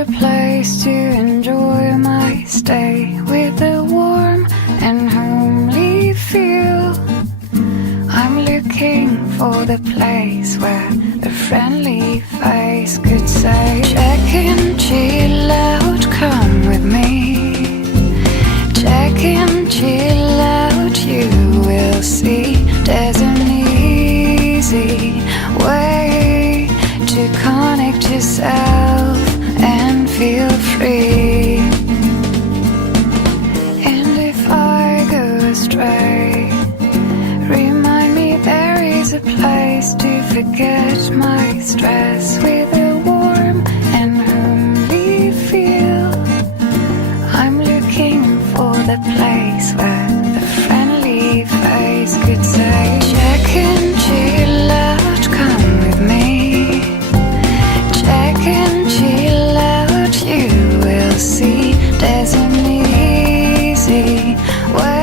a place to enjoy my stay with a warm and homely feel. I'm looking for the place where a friendly face could say, check in, chill out, come with me. Check in, chill out, you will see there's an easy way to connect yourself and feel free. And if I go astray, remind me there is a place to forget my stress with a warm and homely feel. I'm looking for the place where the friendly face could say, check in, chill out, come with me. Check in, chill out, you will see there's an easy way